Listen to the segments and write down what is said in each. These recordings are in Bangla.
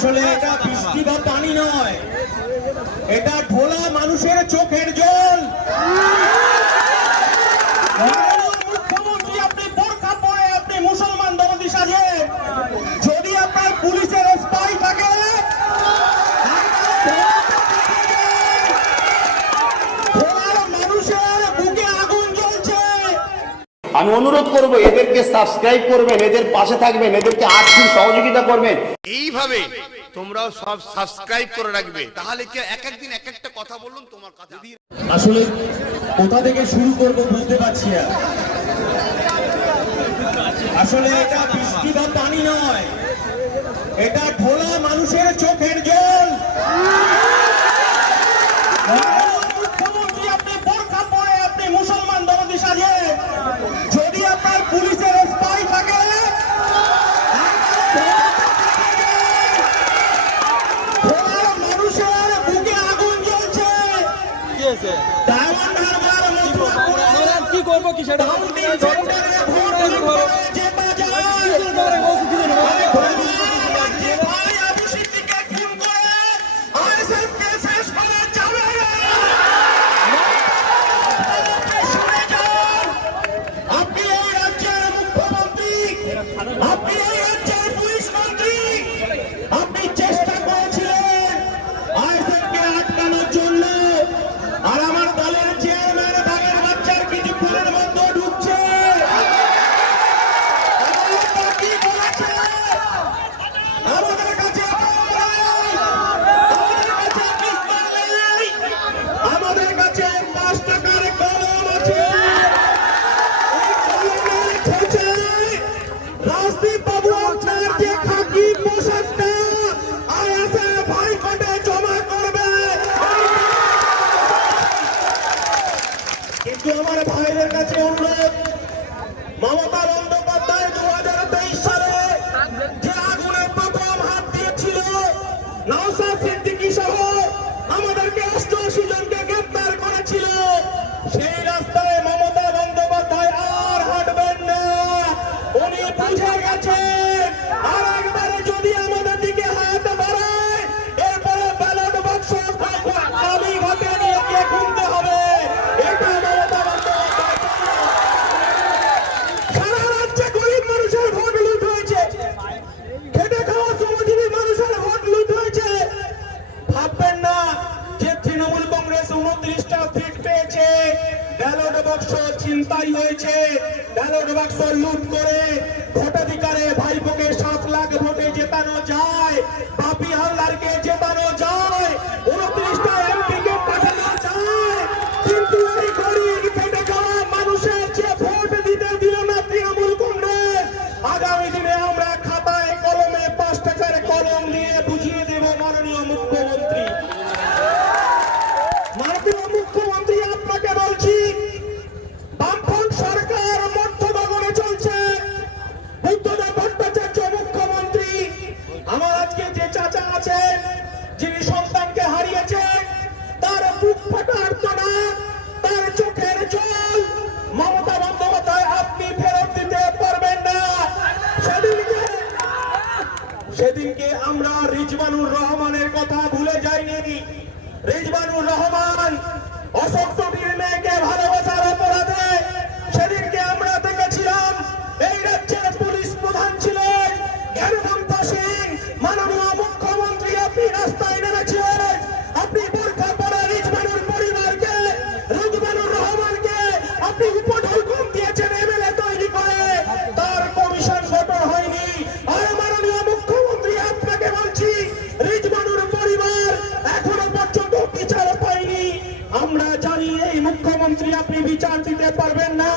আসলে এটা বৃষ্টি বা পানি নয়, এটা ঢোলা মানুষের চোখের জল। মুখ্যমন্ত্রী আপনি বোরকা পরে, আপনি মুসলমান দরদি সাজে, যদি আপনার পুলিশের স্পাই থাকে মানুষের বুকে আগুন জ্বলছে। আমি অনুরোধ করব এদেরকে সাবস্ক্রাইব করবেন, এদের পাশে থাকবেন, এদেরকে আর্থিক সহযোগিতা করবেন। এইভাবে তোমরাও সব সাবস্ক্রাইব করে রাখবে, তাহলে কি এক একদিন এক একটা কথা বলুন তোমার কথা। আসলে কোথা থেকে শুরু করব বুঝতে পারছি না। আসলে এটা বৃষ্টি বা পানি নয়, এটা ঢোলা মানুষের চোখের জল। মুখ্যমন্ত্রী আপনি বোরকা পরে, আপনি মুসলমান দরদি সাজে, যদি আপনার পুলিশের স্পাই থাকে মানুষের বুকে আগুন জ্বলছে। কি করবো কি সেটা আপনি এই রাজ্যের মুখ্যমন্ত্রী, আপনি এই রাজ্যের পুলিশ মন্ত্রী, আপনি চেষ্টা করেছিলেন আইএসএফকে আটকানোর জন্য, আর আমার দলের চেয়ারম্যান বাগের বাচ্চার কিছুক্ষণের মধ্যে ঢুকছে। কি বলেছে আমাদের কাছে আমাদের কাছে 5 টাকার কলম আছে। রাজদীপ বাবু আপনার যে খাকি পোশাকটা আইএসএফ হাইকোর্টে জমা করবে, কিন্তু আমার ভাইদের কাছে অনুরোধ, মমতা বন্দ্যোপাধ্যায় 2023 সালে যে আগুনে প্রথম হাত দিয়েছিল, নওশাদ সিদ্দিকী সহ আমাদেরকে 88 জনকে গ্রেফতার করেছিল, সেই রাস্তায় মমতা বন্দ্যোপাধ্যায় আর হাঁটবেন না। উনি বুঝে গেছেন আর একবারে যদি আমাদের দিকে হাত বাড়ায়, এরপরে ব্যালট বাক্স খালি ঘাটে নিয়ে গিয়ে ঘুমতে হবে। এটা মমতা বন্দ্যোপাধ্যায়। সারা রাজ্যে গরিব মানুষের ভোট লুট হয়েছে, খেটে খাওয়া শ্রমজীবী মানুষের ভোট লুট হয়েছে। ভাববেন না যে তৃণমূল কংগ্রেস 29টা সিট পেয়েছে, ব্যালট বাক্স ছিনতাই হয়েছে, ব্যালট বাক্স লুট করে ভোটাধিকারে ভাইপোকে 7 লাখ ভোটে জেতানো যায়, বাপি হালদারকে জেতানো যায়, 29টা এমপিকে পাঠানো যায়, কিন্তু এই গরিব খেটে খাওয়া মানুষের যে ভোট দিতে দিল না তৃণমূল কংগ্রেস, আগামী দিনে আমরা খাতায় কলমে 5 টাকার কলম নিয়ে বুঝিয়ে দেব মাননীয় মুখ্যমন্ত্রী। মাননীয় মুখ্যমন্ত্রী আপনাকে বলছি, বামফ্রন্ট সরকার মধ্য গগনে চলছে, বুদ্ধদেব ভট্টাচার্য মুখ্যমন্ত্রী, আমার আজকে যে চাচা আছেন যিনি সন্তানকে হারিয়েছেন, তার বুক ফাটা আর্তনাদ, তার চোখের জল মমতা বন্দ্যোপাধ্যায় আপনি ফেরত দিতে পারবেন না। সেদিনকে আমরা রিজওয়ানুর রহমানের কথা ভুলে যাইনি। রিজওয়ানুর রহমান অশোক তটির মেয়েকে ভালোবাসার অপরাধে সেদিনকে আমরা দেখেছিলাম এই রাজ্যের পুলিশ প্রধান ছিলেন জ্ঞানবন্ত সিং। মাননীয় মুখ্যমন্ত্রী আপনি রাস্তায় নেমেছিলেন, আপনি বোরকা পরা রিজওয়ানুর পরিবারকে, রিজওয়ানুর রহমানকে আপনি উপঢৌকন দিয়েছেন এমএলএ তৈরি করে, তার কমিশন গঠন হয়নি। আর মাননীয় মুখ্যমন্ত্রী আপনাকে বলছি, রিজওয়ানুর পরিবার এখনো পর্যন্ত বিচার পায়নি। আমরা জানি এই মুখ্যমন্ত্রী আপনি বিচার দিতে পারবেন না।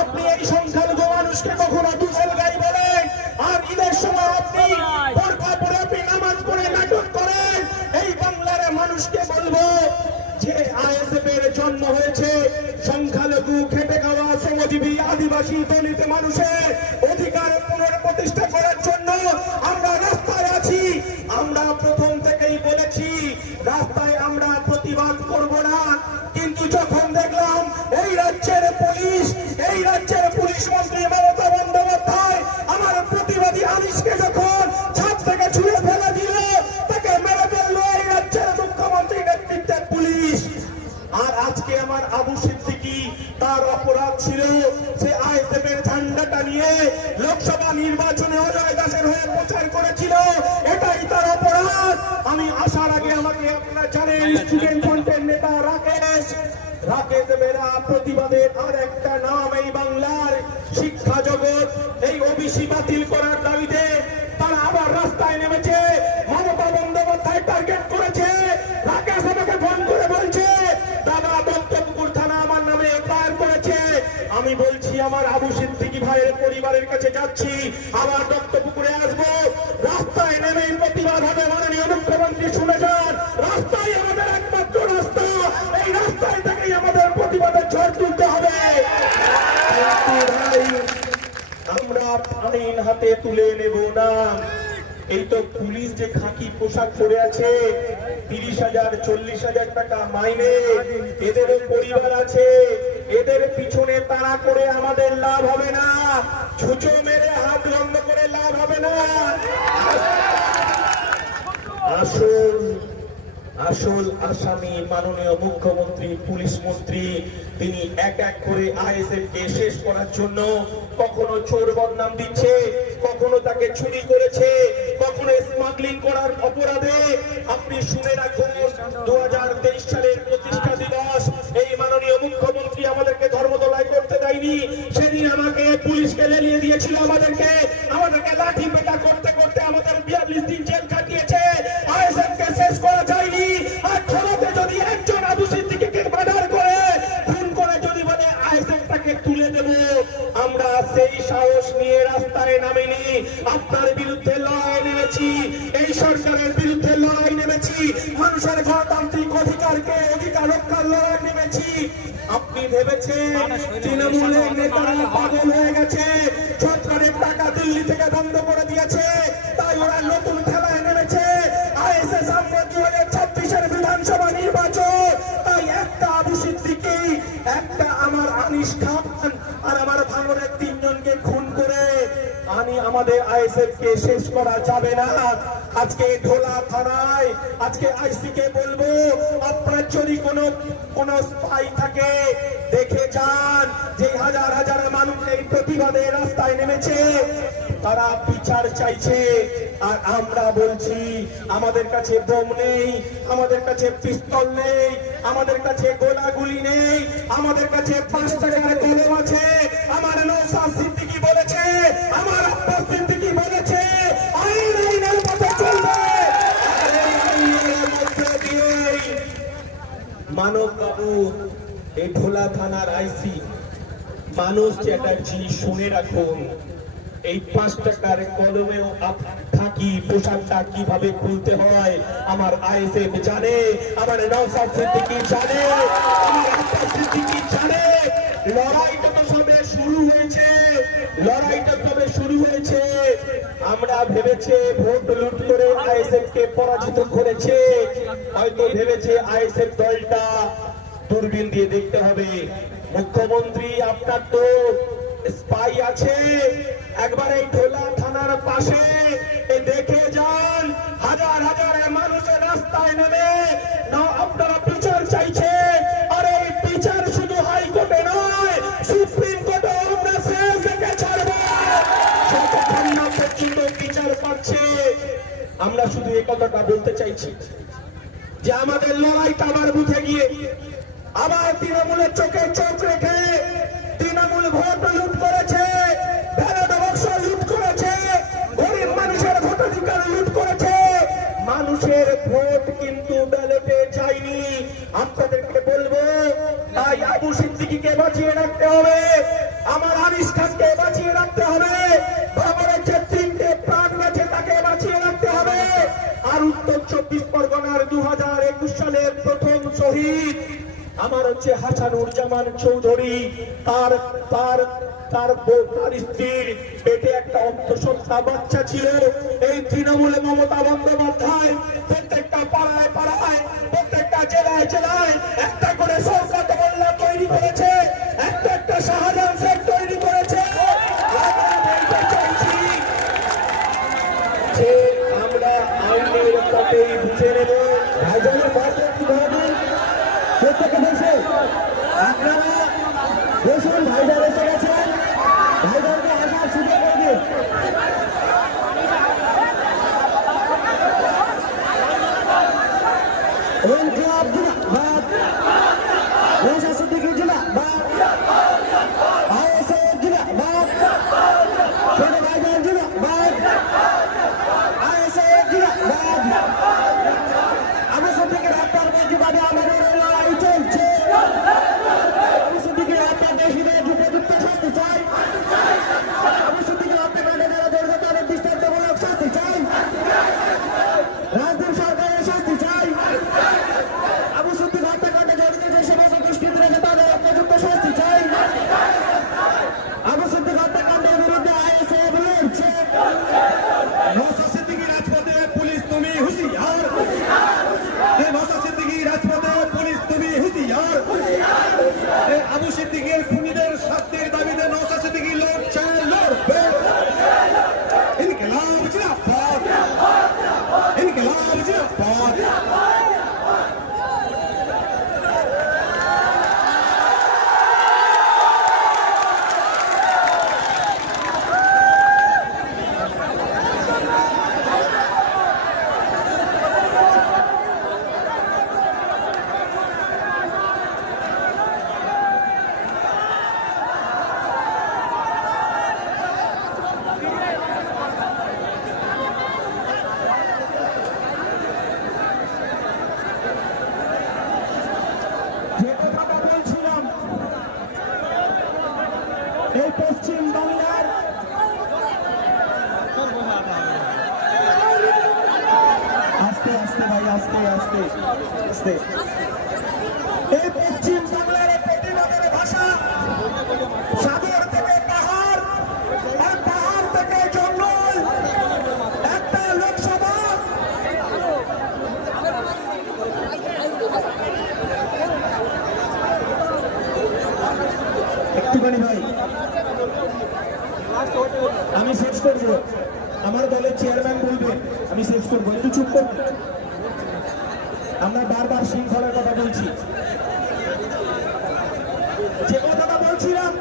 আপনি এই সংখ্যালঘু মানুষকে কখনো দুশল গাই বলেন, আর ঈদের সময় আপনি বোরকা পরে আপনি নামাজ পড়ে নাটক করেন। এই বাংলার মানুষকে বলবো যে আইএসএফ এর জন্ম হয়েছে সংখ্যালঘু খেটে খাওয়া শ্রমজীবী আদিবাসী দলিত মানুষের অধিকার পুনঃপ্রতিষ্ঠা করার জন্য। আমরা রাস্তায় আছি, আমরা প্রথম থেকেই বলেছি রাস্তায় আমরা প্রতিবাদ করব না, কিন্তু যখন দেখলাম এই রাজ্যের পুলিশ মন্ত্রী মমতা বন্দ্যোপাধ্যায় আমার প্রতিবাদী আনিসকে যখন ছাদ থেকে ছুঁড়ে ফেলে দিল, লোকসভা নির্বাচনে অজয় দাসের হয়ে প্রচার করেছিল, এটাই তার অপরাধ। আমি আসার আগে আমাকে আপনারা জানেন স্টুডেন্ট ফ্রন্টের নেতা রাকেশ মেরা প্রতিবাদের আর একটা নাম এই বাংলার শিক্ষা জগৎ। এই ওবিসি বাতিল করার দাবিতে তারা আবার রাস্তায় নেমেছে, মমতা বন্দ্যোপাধ্যায় টার্গেট করেছে। রাকেশ আমাকে ফোন করে বলছে দাদা দত্তপুকুর থানা আমার নামে এফআইআর করেছে। আমি বলছি আমার আবু সিদ্দিকী ভাইয়ের পরিবারের কাছে যাচ্ছি, আবার দত্তপুকুরে আসবো। রাস্তায় নেমে প্রতিবাদ হবে। মাননীয় মুখ্যমন্ত্রী শুনে যান, রাস্তায় আমাদের একমাত্র রাস্তা, এই রাস্তায় থেকেই আমাদের প্রতিবাদের ঝড় তুলতে হবে। কিন্তু ভাই, আমরা আইন হাতে তুলে নেব না। এই তো পুলিশ যে খাকি পোশাক পরে আছে, 30,000 40,000 টাকা মাইনে, এদেরও পরিবার আছে, এদের পিছনে তাড়া করে আমাদের লাভ হবে না, ছুঁচো মেরে হাত বন্ধ করে লাভ হবে না। আসল আসামি মাননীয় মুখ্যমন্ত্রী, পুলিশ মন্ত্রী। তিনি এক এক করে আইএসএফ কে শেষ করার জন্য কখনো চোর বদনাম দিচ্ছে, কখনো তাকে চুরি করেছে, কখনো স্মাগলিং করার অপরাধে। আপনি শুনে রাখুন, 2023 সালের প্রতিষ্ঠা দিবস, এই মাননীয় মুখ্যমন্ত্রী আমাদেরকে ধর্মতলায় করতে দেয়নি। সেদিন আমাকে পুলিশকে লেলিয়ে দিয়েছিল, আমাদেরকে লাঠি পেটা করতে করতে আমাদের 42 দিন জেল কাটিয়েছে। আইএসএফ কে শেষ করা যায়নি। আর ক্ষমতা যদি একজন আবু সিদ্দিকীকে মার্ডার করে, খুন করে যদি বলে আইএসএফ তাকে তুলে দেব, আমরা সেই সাহস নিয়ে রাস্তায় নামিনি। আপনার বিরুদ্ধে লড়াই নেমেছি, এই সরকারের বিরুদ্ধে লড়াই নেমেছি, মানুষের গণতান্ত্রিক অধিকার রক্ষার লড়াই নেমেছি। আপনি ভেবেছেন তৃণমূলের নেতারা পাগল হয়ে গেছে, সরকারের টাকা দিল্লি থেকে বন্ধ করে দিয়েছে, তাই ওরা নতুন খেলায় নেমেছে। আইএসএ সামনে 2026-এর বিধানসভা নির্বাচন, তাই একটা আবু সিদ্দিকী, একটা আমার আনিস খান আর আমার ভাঙনের 3 জনকে খুন করে আমাদের আইএসএফ কে শেষ করা যাবে না। আজকে ঢোলা থানায়, আজকে আইসি কে বলবো, আপনার যদি কোন স্পাই থাকে দেখে যান, যে হাজার হাজার মানুষ এই প্রতিবাদে রাস্তায় নেমেছে, তারা বিচার চাইছে। আর আমরা বলছি আমাদের কাছে বোম নেই, আমাদের কাছে পিস্তল নেই, আমাদের কাছে গোলাগুলি নেই, আমাদের কাছে 5 টাকার কলম আছে। আমার নওশাদ সিদ্দিকী বলেছে, আমার আব্বাস সিদ্দিকী বলেছে, আইন আইনের মতো চলবে। মানব বাবু, এই ঢোলা থানার আইসি মানুষ চ্যাটার্জি, শুনে রাখুন, এই 5 টাকার কলমেও থাকি পোশাকটা কিভাবে খুলতে হয় আমার আইএসএফ জানে, আমার নওশাদ সিদ্দিকী জানে, আমার আব্বাস সিদ্দিকী জানে। লড়াইটা তো সবে শুরু হয়েছে, লড়াইটা তবে শুরু হয়েছে। আমরা ভেবেছে ভোট লুট করে আইএসএফ কে পরাজিত করেছে, হয়তো ভেবেছে আইএসএফ দলটা দূরবীন দিয়ে দেখতে হবে। মুখ্যমন্ত্রী, আপনার তো স্পাই আছে, একবার এই ঢোলা থানার পাশে দেখে যান, হাজার হাজার মানুষের রাস্তায় নেমে আপনারা বিচার চাইছে। আর এই বিচার শুধু হাইকোর্টে নয়, সুপ্রিম কোর্টে আমরা শেষ দেখে ছাড়বো, যতক্ষণ না পর্যন্ত বিচার পাচ্ছে। আমরা শুধু এই কথাটা বলতে চাইছি যে আমাদের লড়াইটা আবার বুঝে গিয়ে আবার তৃণমূলের চোখে চোখ রেখে, তৃণমূল ভোট লুট করেছে, ব্যালট বাক্স লুট করেছে, গরিব মানুষের ভোটাধিকার লুট করেছে। মানুষের ভোট কিন্তু ব্যালটে যায়নি। আপনাদেরকে বলবো, তাই আবু সিদ্দিকীকে বাঁচিয়ে রাখতে হবে, আমার আনিস খানকে বাঁচিয়ে রাখতে হবে, ভাঙনের যে 3টে প্রাণ গেছে তাকে বাঁচিয়ে রাখতে হবে। আর উত্তর 24 পরগনার 2021 সালের প্রথম শহীদ আমার হচ্ছে হাসানুজ্জামান চৌধুরী, তার স্ত্রীর পেটে একটা অন্তঃসত্ত্বা বাচ্চা ছিল। এই তৃণমূলে মমতা বন্দ্যোপাধ্যায় প্রত্যেকটা পাড়ায় পাড়ায়, প্রত্যেকটা জেলায় জেলায় একটা করে সরকার মোল্লা তৈরি করেছে, একটা শাহজাহান শেখ তৈরি করেছে। যে আমরা আইনের পথেই বুঝে নেব। ভাইজানের বাচ্চা কি ধরনের প্রত্যেকে বলছে, আপনারা বসুন, ভাইজান এসে গেছেন, ভাইজানকে আসার সুযোগ করে দিন। রাজদীপ সরকারের শাস্তি চাই। আবু সিদ্দিক হত্যাকাণ্ডে জড়িত যে সমস্ত দুষ্কৃতীরা আছে তাদের উপযুক্ত শাস্তি চাই। আবু সিদ্দিক হত্যাকাণ্ডের বিরুদ্ধে আইএসএফ লড়ছে। নওশাদ সিদ্দিকী রাজপথে পুলিশ তুমি হুঁশিয়ার। এই নওশাদ সিদ্দিকী রাজপথে পুলিশ তুমি হুঁশিয়ার। এই আবু সিদ্দিকের খুনিদের শাস্তির দাবিতে নওশাদ সিদ্দিকী লড়ছে, লড়বে। ইনকিলাব জিন্দাবাদ, ইনকিলাব জিন্দাবাদ। যে কথাটা বলছিলাম, এই পশ্চিম বাংলার আস্তে আস্তে ভাই, আস্তে আস্তে আস্তে, এই পশ্চিম বাংলার প্রতিবাদের ভাষা সাগর থেকে পাহাড় আর পাহাড় থেকে জঙ্গল। একটা লোকসভা একটুখানি ভাই, আমি শেষ করবো। আমার দলের চেয়ারম্যান বলবেন, আমি শেষ করবো, একটু চুপ করবো। আমরা বারবার শৃঙ্খলার কথা বলছি। যে কথাটা বলছিলাম,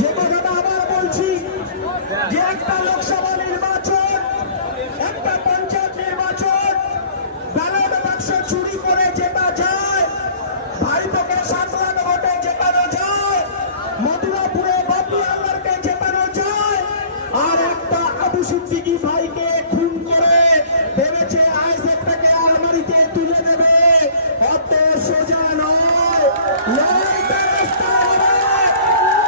যে কথাটা আবার বলছি, যে একটা লোকসভা নির্বাচন, একটা পঞ্চায়েত নির্বাচন, ব্যালট বাক্স চুরি করে জেতা যায়, ভাইপোকে 7 লাখ ভোটে জেতানো যায়, মথুরাপুরে বাপি আল্লাহকে জেতানো যায়, আর একটা আবু সিদ্দিকী ভাইকে খুন করে ভেবেছে আইএসএফটাকে আলমারিতে তুলে দেবে। অত সোজা নয়। লড়াইটা রাস্তায় হবে,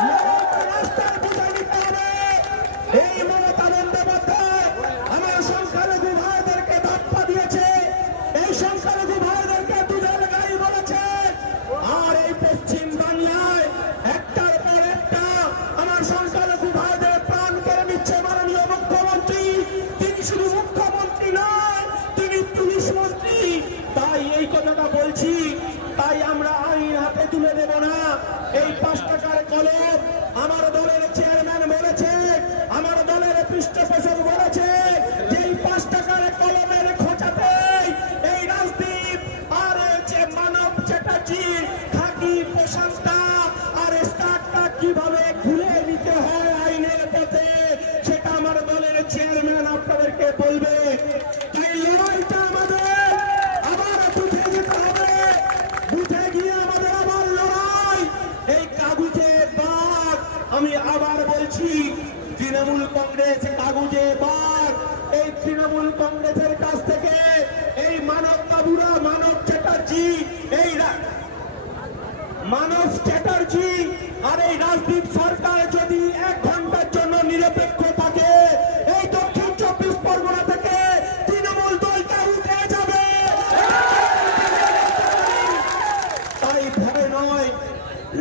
লড়াইটা রাস্তায় বুঝে নিতে হবে। এই মমতা বন্দ্যোপাধ্যায় আমার সংখ্যালঘু ভাইদেরকে ধাপ্পা দিয়েছে, এই সংখ্যালঘু ভাইদেরকে দুধের গাড়ি বলেছে, আর এই পশ্চিম বাংলায় একটার পর একটা আমার সংখ্যালঘু ভাইদের প্রাণ কেড়ে নিচ্ছে মাননীয় মুখ্যমন্ত্রী। তিনি শুধু মুখ্যমন্ত্রী নয়, তিনি পুলিশ মন্ত্রী। তাই এই কথাটা বলছি, তাই আমরা আইন হাতে তুলে দেব না। এই 5 টাকার কলম আমার দলের চেয়ারম্যান বলেছে, আমার দলের পৃষ্ঠপোষক বলেছে যে এই 5 টাকার কলমের খোঁচাতেই এই রাজদীপ আর যে মানব চ্যাটার্জি খাকি পোশাকটা আর স্টারটা কিভাবে খুলে নিতে হয় আইনের পথে, সেটা আমার দলের চেয়ারম্যান আপনাদেরকে বলবে। তাই লড়াইটা আমাদের আবার বুঝে যেতে হবে, বুঝে গিয়ে আমাদের আবার লড়াই। এই কাগুজে বাঘ, আমি আবার বলছি, তৃণমূল কংগ্রেস কাগুজে বাঘ। এই তৃণমূল কংগ্রেসের কাছ থেকে এই মানব বাবুরা, মানব চ্যাটার্জি, এই মানব চ্যাটার্জি আর এই রাজদীপ সরকার যদি 1 ঘন্টার জন্য নিরপেক্ষ থাকে, এই দক্ষিণ 24 পরগনা থেকে তৃণমূল দলটা উঠে যাবে। তাই ভয় নয়,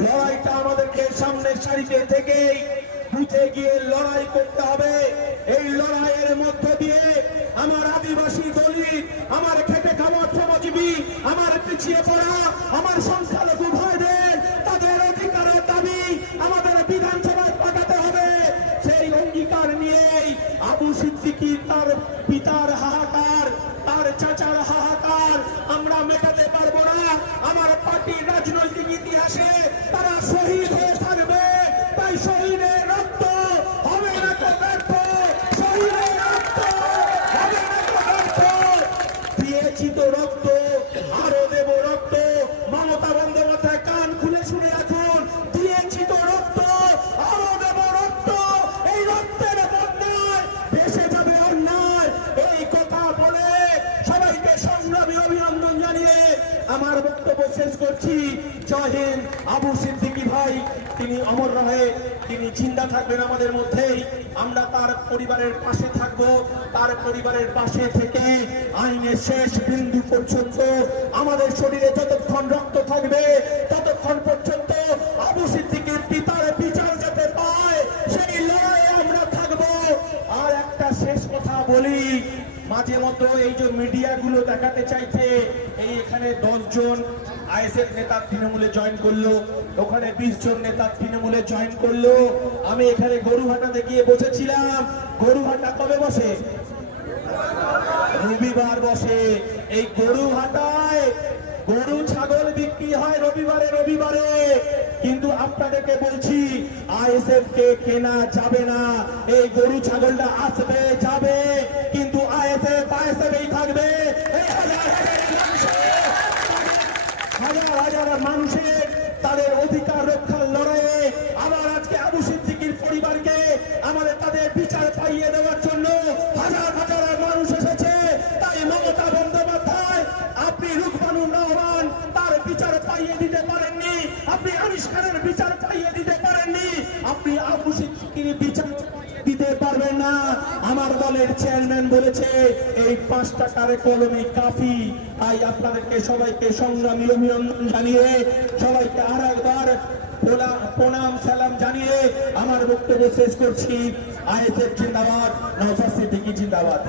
লড়াইটা আমাদেরকে সামনের সারিতে থেকেই বুঝে গিয়ে লড়াই করতে হবে। এই লড়াইয়ের মধ্য দিয়ে আমার আদিবাসী দলিত, আমার খেটে খাওয়া শ্রমজীবী, আমার পিছিয়ে পড়া, আমার সংখ্যালঘু ভাইদের তাদের অধিকারের দাবি আমাদের বিধানসভায় পাঠাতে হবে। সেই অঙ্গীকার নিয়েই আবু সিদ্দিকী তার পিতার হাহাকার, তার চাচার হাহাকার আমরা মেটাতে পারবো না। আমার পার্টির রাজনৈতিক ইতিহাসে তারা শহীদ হয়ে থাকবে। তাই শহীদের রক্ত হবে না তো ব্যর্থ, শহীদের রক্ত হবে না তো ব্যর্থ। দিয়েছি তো রক্ত, আরো দেব রক্ত। মমতা বন্দ্যোপাধ্যায় কান খুলে শুনে রাখুন, দিয়েছি তো রক্ত, আরো দেব রক্ত। এই রক্তের বন্যায় ভেসে যাবে অন্যায়। এই কথা বলে সবাইকে সংগ্রামী অভিনন্দন জানিয়ে আমার বক্তব্য শেষ করছি। জয় হিন্দ। আবু সিদ্দিকী ভাই তিনি অমর রহে, তিনি জিন্দা থাকবেন আমাদের মধ্যেই। আমরা তার পরিবারের পাশে থাকব, তার পরিবারের পাশে থেকে আইনের শেষ বিন্দু পর্যন্ত আমাদের শরীরে যতক্ষণ রক্ত থাকবে ততক্ষণ পর্যন্ত আবু সিদ্দিকের পিতার বিচার যাতে পায় সেই লড়াইয়ে আমরা থাকব। আর একটা শেষ কথা বলি, মাঝে মধ্যে এই যে মিডিয়াগুলো দেখাতে চাইছে এই এখানে 10 জন আইএসএফ নেতা তৃণমূলে জয়েন করলো, ওখানে 20 জন নেতা তৃণমূলে জয়েন করলো। আমি এখানে গরুহাটাতে গিয়ে বসেছিলাম। গরুহাটা কবে বসে? রবিবার বসে। এই গরুহাটায় গরু ছাগল বিক্রি হয় রবিবারে রবিবারে, কিন্তু আপনাদেরকে বলছি আইএসএফ কে কেনা যাবে না। এই গরু ছাগলটা আসবে যাবে, কিন্তু আইএসএফ থাকবে। এই হাজার মানুষের তাদের অধিকার রক্ষার লড়াইয়ে আবার আজকে আবু সিদ্দিকীর পরিবারকে আমাদের তাদের বিচার পাইয়ে দেওয়ার জন্য হাজার মানুষ এসেছে। তাই মমতা বন্দ্যোপাধ্যায়, আপনি রুকমানুর রহমান তার বিচার পাইয়ে দিতে পারেননি, আপনি আনিস খানের বিচার পাইয়ে দিতে পারেননি, আপনি আবু সিদ্দিকীর বিচার দিতে পারবেন না। আমার দলের চেয়ারম্যান বলেছে এই 5 টাকার কলমে কাফি। তাই আপনাদেরকে সবাইকে সংগ্রামী অভিনন্দন জানিয়ে, সবাইকে আর একবার প্রণাম সালাম জানিয়ে আমার বক্তব্য শেষ করছি। আইএসএফ জিন্দাবাদ, নওশাদ সিদ্দিকী জিন্দাবাদ।